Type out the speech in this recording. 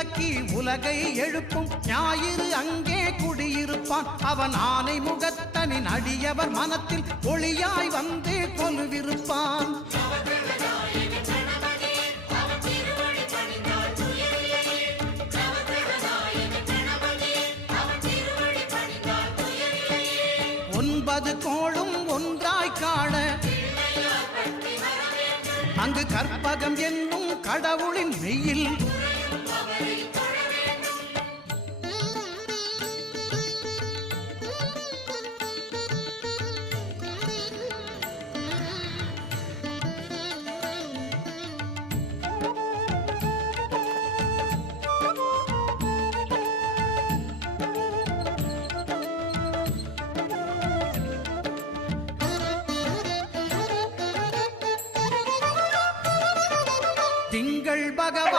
கலக்கி உலகை எழுப்பும் ஞாயிறு அங்கே குடியிருப்பான். அவன் ஆனை முகத்தனின் அடியவர் மனத்தில் ஒளியாய் வந்து கொலுவிருப்பான். ஒன்பது கோளும் ஒன்றாய் காண அங்கு கற்பகம் என்னும் கடவுளின் மெய்யில் திங்கள் பகவான்